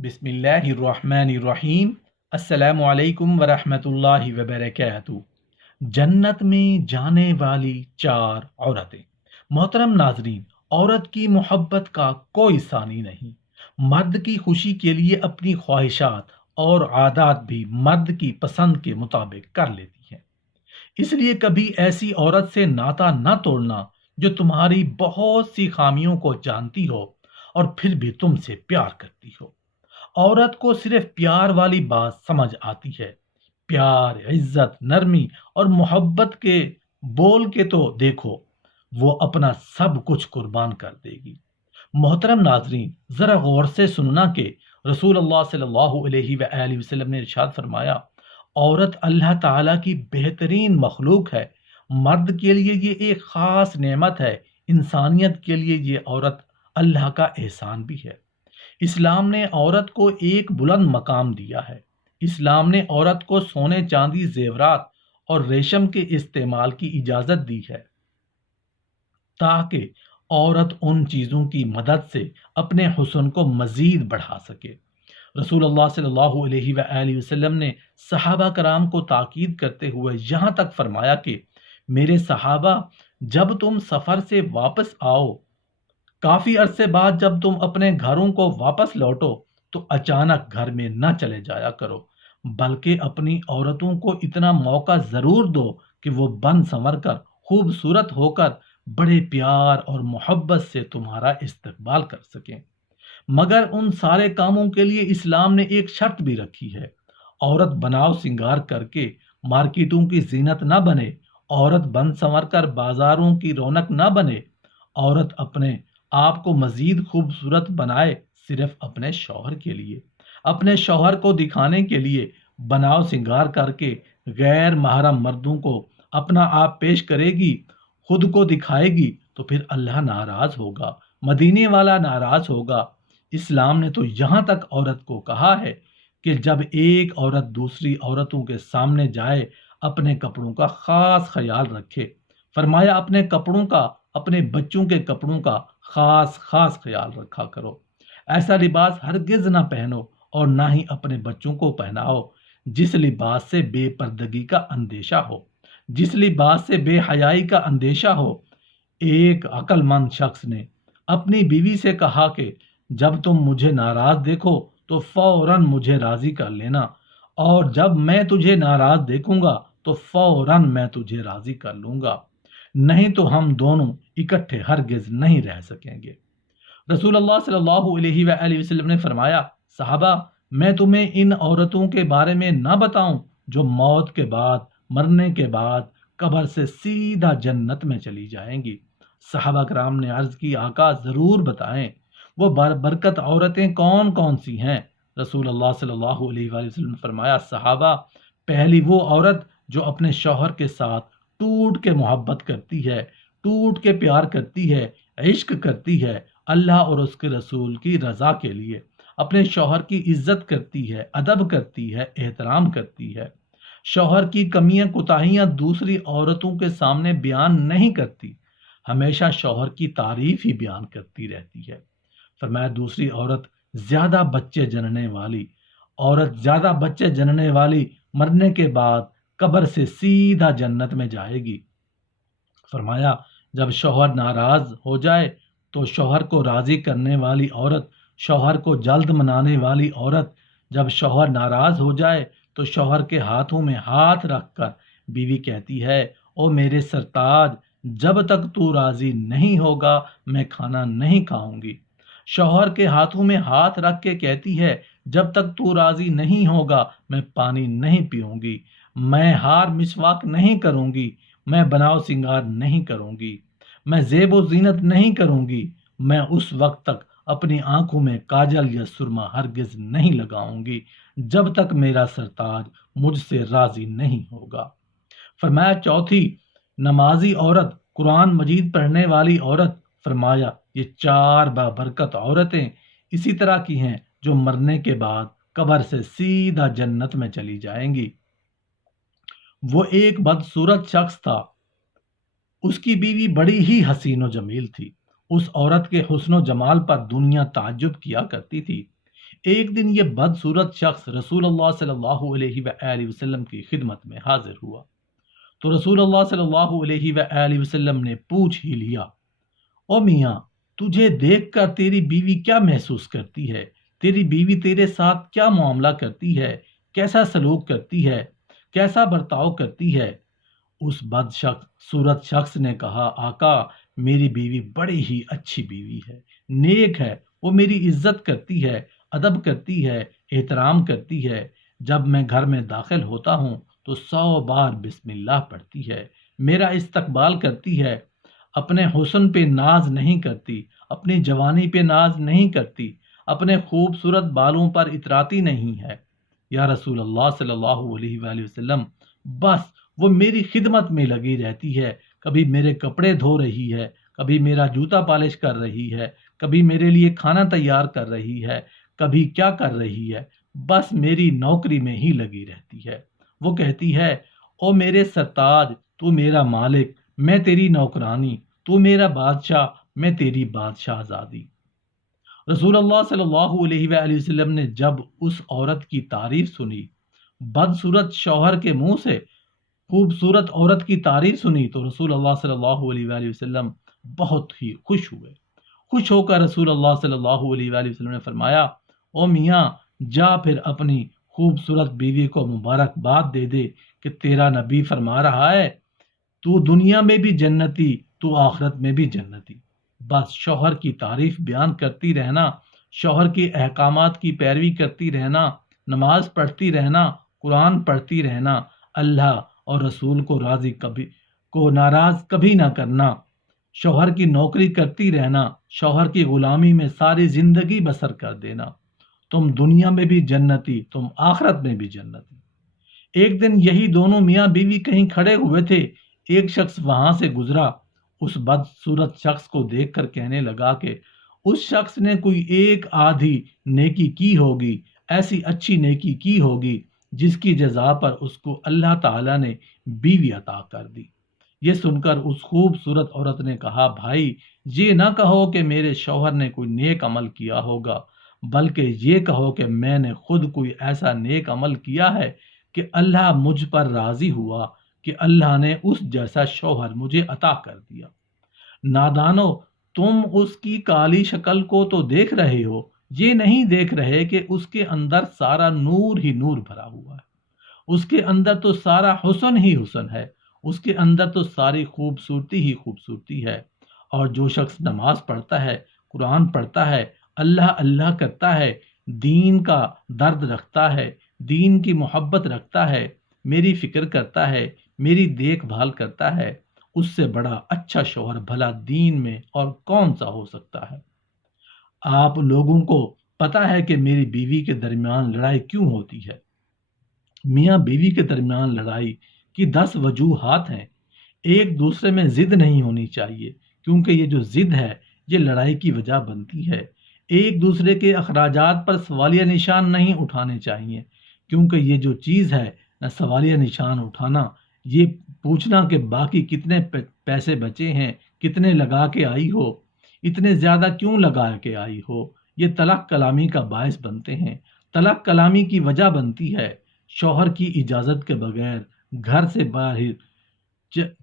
بسم اللہ الرحمن الرحیم۔ السلام علیکم ورحمۃ اللہ وبرکاتہ۔ جنت میں جانے والی چار عورتیں۔ محترم ناظرین، عورت کی محبت کا کوئی ثانی نہیں۔ مرد کی خوشی کے لیے اپنی خواہشات اور عادات بھی مرد کی پسند کے مطابق کر لیتی ہیں۔ اس لیے کبھی ایسی عورت سے ناتا نہ توڑنا جو تمہاری بہت سی خامیوں کو جانتی ہو اور پھر بھی تم سے پیار کرتی ہو۔ عورت کو صرف پیار والی بات سمجھ آتی ہے۔ پیار، عزت، نرمی اور محبت کے بول کے تو دیکھو، وہ اپنا سب کچھ قربان کر دے گی۔ محترم ناظرین، ذرا غور سے سننا کہ رسول اللہ صلی اللہ علیہ وآلہ وسلم نے ارشاد فرمایا، عورت اللہ تعالیٰ کی بہترین مخلوق ہے۔ مرد کے لیے یہ ایک خاص نعمت ہے، انسانیت کے لیے یہ عورت اللہ کا احسان بھی ہے۔ اسلام نے عورت کو ایک بلند مقام دیا ہے۔ اسلام نے عورت کو سونے چاندی زیورات اور ریشم کے استعمال کی اجازت دی ہے تاکہ عورت ان چیزوں کی مدد سے اپنے حسن کو مزید بڑھا سکے۔ رسول اللہ صلی اللہ علیہ وآلہ وسلم نے صحابہ کرام کو تاکید کرتے ہوئے یہاں تک فرمایا کہ میرے صحابہ، جب تم سفر سے واپس آؤ، کافی عرصے بعد جب تم اپنے گھروں کو واپس لوٹو تو اچانک گھر میں نہ چلے جایا کرو، بلکہ اپنی عورتوں کو اتنا موقع ضرور دو کہ وہ بن سنور کر، خوبصورت ہو کر، بڑے پیار اور محبت سے تمہارا استقبال کر سکیں۔ مگر ان سارے کاموں کے لیے اسلام نے ایک شرط بھی رکھی ہے۔ عورت بناؤ سنگار کر کے مارکیٹوں کی زینت نہ بنے، عورت بن سنور کر بازاروں کی رونق نہ بنے۔ عورت اپنے آپ کو مزید خوبصورت بنائے صرف اپنے شوہر کے لیے، اپنے شوہر کو دکھانے کے لیے بناؤ سنگار کر کے غیر محرم مردوں کو اپنا آپ پیش کرے گی، خود کو دکھائے گی تو پھر اللہ ناراض ہوگا، مدینے والا ناراض ہوگا۔ اسلام نے تو یہاں تک عورت کو کہا ہے کہ جب ایک عورت دوسری عورتوں کے سامنے جائے اپنے کپڑوں کا خاص خیال رکھے۔ فرمایا اپنے کپڑوں کا، اپنے بچوں کے کپڑوں کا خاص خیال رکھا کرو۔ ایسا لباس ہرگز نہ پہنو اور نہ ہی اپنے بچوں کو پہناؤ جس لباس سے بے پردگی کا اندیشہ ہو، جس لباس سے بے حیائی کا اندیشہ ہو۔ ایک عقل مند شخص نے اپنی بیوی سے کہا کہ جب تم مجھے ناراض دیکھو تو فوراً مجھے راضی کر لینا، اور جب میں تجھے ناراض دیکھوں گا تو فوراً میں تجھے راضی کر لوں گا، نہیں تو ہم دونوں اکٹھے ہرگز نہیں رہ سکیں گے۔ رسول اللہ صلی اللہ علیہ وآلہ وسلم نے فرمایا، صحابہ، میں تمہیں ان عورتوں کے بارے میں نہ بتاؤں جو موت کے بعد، مرنے کے بعد قبر سے سیدھا جنت میں چلی جائیں گی۔ صحابہ کرام نے عرض کی، آقا ضرور بتائیں، وہ برکت عورتیں کون کون سی ہیں؟ رسول اللہ صلی اللہ علیہ وآلہ وسلم نے فرمایا، صحابہ، پہلی وہ عورت جو اپنے شوہر کے ساتھ ٹوٹ کے محبت کرتی ہے، ٹوٹ کے پیار کرتی ہے، عشق کرتی ہے، اللہ اور اس کے رسول کی رضا کے لیے اپنے شوہر کی عزت کرتی ہے، ادب کرتی ہے، احترام کرتی ہے، شوہر کی کمیاں کوتاہیاں دوسری عورتوں کے سامنے بیان نہیں کرتی، ہمیشہ شوہر کی تعریف ہی بیان کرتی رہتی ہے۔ فرمایا دوسری عورت زیادہ بچے جننے والی، زیادہ بچے جننے والی مرنے کے بعد قبر سے سیدھا جنت میں جائے گی۔ فرمایا جب شوہر ناراض ہو جائے تو شوہر کو راضی کرنے والی عورت، شوہر کو جلد منانے والی عورت، جب شوہر ناراض ہو جائے تو شوہر کے ہاتھوں میں ہاتھ رکھ کر بیوی کہتی ہے، او میرے سرتاج، جب تک تو راضی نہیں ہوگا میں کھانا نہیں کھاؤں گی۔ شوہر کے ہاتھوں میں ہاتھ رکھ کے کہتی ہے، جب تک تو راضی نہیں ہوگا میں پانی نہیں پیوں گی، میں ہار مسواک نہیں کروں گی، میں بناؤ سنگار نہیں کروں گی، میں زیب و زینت نہیں کروں گی، میں اس وقت تک اپنی آنکھوں میں کاجل یا سرما ہرگز نہیں لگاؤں گی جب تک میرا سرتاج مجھ سے راضی نہیں ہوگا۔ فرمایا چوتھی نمازی عورت، قرآن مجید پڑھنے والی عورت۔ فرمایا یہ چار بابرکت عورتیں اسی طرح کی ہیں جو مرنے کے بعد قبر سے سیدھا جنت میں چلی جائیں گی۔ وہ ایک بدصورت شخص تھا، اس کی بیوی بڑی ہی حسین و جمیل تھی۔ اس عورت کے حسن و جمال پر دنیا تعجب کیا کرتی تھی۔ ایک دن یہ بدصورت شخص رسول اللہ صلی اللہ علیہ وآلہ وسلم کی خدمت میں حاضر ہوا تو رسول اللہ صلی اللہ علیہ وآلہ وسلم نے پوچھ ہی لیا، او میاں، تجھے دیکھ کر تیری بیوی کیا محسوس کرتی ہے؟ تیری بیوی تیرے ساتھ کیا معاملہ کرتی ہے؟ کیسا سلوک کرتی ہے؟ کیسا برتاؤ کرتی ہے؟ اس صورت شخص نے کہا، آقا، میری بیوی بڑی ہی اچھی بیوی ہے، نیک ہے، وہ میری عزت کرتی ہے، ادب کرتی ہے، احترام کرتی ہے۔ جب میں گھر میں داخل ہوتا ہوں تو 100 بار بسم اللہ پڑھتی ہے، میرا استقبال کرتی ہے، اپنے حسن پہ ناز نہیں کرتی، اپنی جوانی پہ ناز نہیں کرتی، اپنے خوبصورت بالوں پر اتراتی نہیں ہے۔ یا رسول اللہ صلی اللہ علیہ وآلہ وسلم، بس وہ میری خدمت میں لگی رہتی ہے، کبھی میرے کپڑے دھو رہی ہے، کبھی میرا جوتا پالش کر رہی ہے، کبھی میرے لیے کھانا تیار کر رہی ہے، کبھی کیا کر رہی ہے، بس میری نوکری میں ہی لگی رہتی ہے۔ وہ کہتی ہے، او میرے سرتاج، تو میرا مالک، میں تیری نوکرانی، تو میرا بادشاہ، میں تیری بادشاہ زادی۔ رسول اللہ صلی اللہ علیہ وآلہ وسلم نے جب اس عورت کی تعریف سنی، بدصورت شوہر کے منہ سے خوبصورت عورت کی تعریف سنی، تو رسول اللہ صلی اللہ علیہ وآلہ وسلم بہت ہی خوش ہوئے۔ خوش ہو کر رسول اللہ صلی اللہ علیہ وآلہ وسلم نے فرمایا، او میاں، جا پھر اپنی خوبصورت بیوی کو مبارکباد دے دے کہ تیرا نبی فرما رہا ہے، تو دنیا میں بھی جنتی، تو آخرت میں بھی جنتی۔ بس شوہر کی تعریف بیان کرتی رہنا، شوہر کے احکامات کی پیروی کرتی رہنا، نماز پڑھتی رہنا، قرآن پڑھتی رہنا، اللہ اور رسول کو ناراض کبھی نہ کرنا، شوہر کی نوکری کرتی رہنا، شوہر کی غلامی میں ساری زندگی بسر کر دینا، تم دنیا میں بھی جنتی، تم آخرت میں بھی جنتی۔ ایک دن یہی دونوں میاں بیوی کہیں کھڑے ہوئے تھے، ایک شخص وہاں سے گزرا، اس بدصورت شخص کو دیکھ کر کہنے لگا کہ اس شخص نے کوئی ایک آدھی نیکی کی ہوگی، ایسی اچھی نیکی کی ہوگی جس کی جزا پر اس کو اللہ تعالیٰ نے بیوی عطا کر دی۔ یہ سن کر اس خوبصورت عورت نے کہا، بھائی، یہ نہ کہو کہ میرے شوہر نے کوئی نیک عمل کیا ہوگا، بلکہ یہ کہو کہ میں نے خود کوئی ایسا نیک عمل کیا ہے کہ اللہ مجھ پر راضی ہوا، کہ اللہ نے اس جیسا شوہر مجھے عطا کر دیا۔ نادانو، تم اس کی کالی شکل کو تو دیکھ رہے ہو، یہ نہیں دیکھ رہے کہ اس کے اندر سارا نور ہی نور بھرا ہوا ہے، اس کے اندر تو سارا حسن ہی حسن ہے، اس کے اندر تو ساری خوبصورتی ہی خوبصورتی ہے۔ اور جو شخص نماز پڑھتا ہے، قرآن پڑھتا ہے، اللہ اللہ کرتا ہے، دین کا درد رکھتا ہے، دین کی محبت رکھتا ہے، میری فکر کرتا ہے، میری دیکھ بھال کرتا ہے، اس سے بڑا اچھا شوہر بھلا دین میں اور کون سا ہو سکتا ہے؟ آپ لوگوں کو پتا ہے کہ میری بیوی کے درمیان لڑائی کیوں ہوتی ہے؟ میاں بیوی کے درمیان لڑائی کی 10 وجوہات ہیں۔ ایک دوسرے میں ضد نہیں ہونی چاہیے، کیونکہ یہ جو ضد ہے یہ لڑائی کی وجہ بنتی ہے۔ ایک دوسرے کے اخراجات پر سوالیہ نشان نہیں اٹھانے چاہیے، کیونکہ یہ جو چیز ہے نہ سوالیہ نشان اٹھانا، یہ پوچھنا کہ باقی کتنے پیسے بچے ہیں، کتنے لگا کے آئی ہو، اتنے زیادہ کیوں لگا کے آئی ہو، یہ طلاق کلامی کا باعث بنتے ہیں، طلاق کلامی کی وجہ بنتی ہے۔ شوہر کی اجازت کے بغیر گھر سے باہر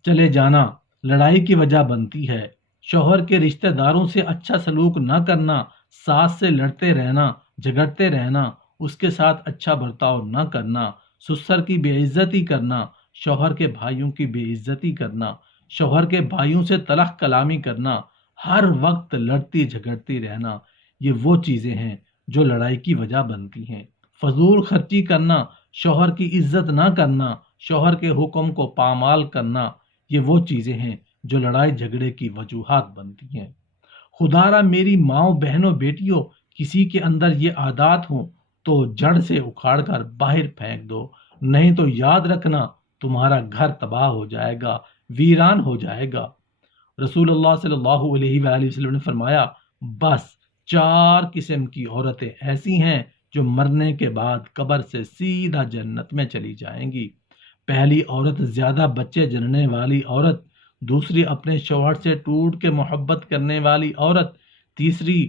چلے جانا لڑائی کی وجہ بنتی ہے۔ شوہر کے رشتہ داروں سے اچھا سلوک نہ کرنا، ساس سے لڑتے رہنا، جھگڑتے رہنا، اس کے ساتھ اچھا برتاؤ نہ کرنا، سسر کی بے عزتی کرنا، شوہر کے بھائیوں کی بے عزتی کرنا، شوہر کے بھائیوں سے طلاق کلامی کرنا، ہر وقت لڑتی جھگڑتی رہنا، یہ وہ چیزیں ہیں جو لڑائی کی وجہ بنتی ہیں۔ فضول خرچی کرنا، شوہر کی عزت نہ کرنا، شوہر کے حکم کو پامال کرنا، یہ وہ چیزیں ہیں جو لڑائی جھگڑے کی وجوہات بنتی ہیں۔ خدا را میری ماؤں، بہنوں، بیٹیوں، کسی کے اندر یہ عادات ہوں تو جڑ سے اکھاڑ کر باہر پھینک دو، نہیں تو یاد رکھنا تمہارا گھر تباہ ہو جائے گا، ویران ہو جائے گا۔ رسول اللہ صلی اللہ علیہ وآلہ وسلم نے فرمایا، بس 4 قسم کی عورتیں ایسی ہیں جو مرنے کے بعد قبر سے سیدھا جنت میں چلی جائیں گی۔ پہلی عورت زیادہ بچے جننے والی عورت، دوسری اپنے شوہر سے ٹوٹ کے محبت کرنے والی عورت، تیسری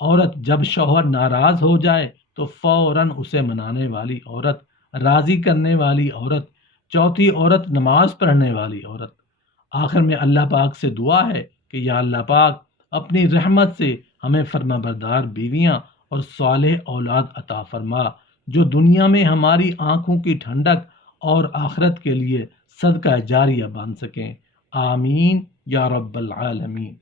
عورت جب شوہر ناراض ہو جائے تو فوراً اسے منانے والی عورت، راضی کرنے والی عورت، چوتھی عورت نماز پڑھنے والی عورت۔ آخر میں اللہ پاک سے دعا ہے کہ یا اللہ پاک اپنی رحمت سے ہمیں فرما بردار بیویاں اور صالح اولاد عطا فرما، جو دنیا میں ہماری آنکھوں کی ٹھنڈک اور آخرت کے لیے صدقہ جاریہ بن سکیں۔ آمین یا رب العالمین۔